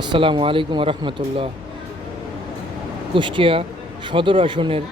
আসসালামু আলাইকুম রহমতুল্লাহ। কুষ্টিয়া সদর আসনের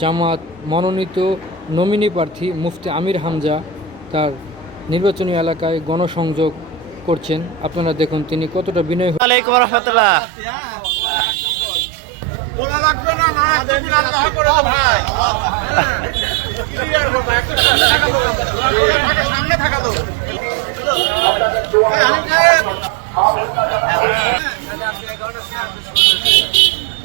জামাত মনোনীত নমিনি প্রার্থী মুফতি আমির হামজা তার নির্বাচনী এলাকায় গণসংযোগ করছেন। আপনারা দেখুন তিনি কতটা বিনয় ওয়ালাইকুম রহমতুল্লাহ। লাগবে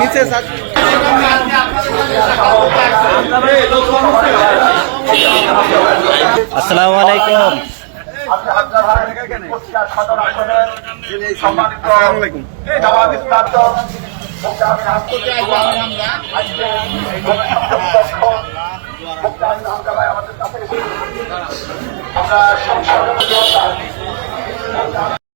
নিচে আসসালামু আলাইকুম আমাদের কাছে। আমরা সংসদের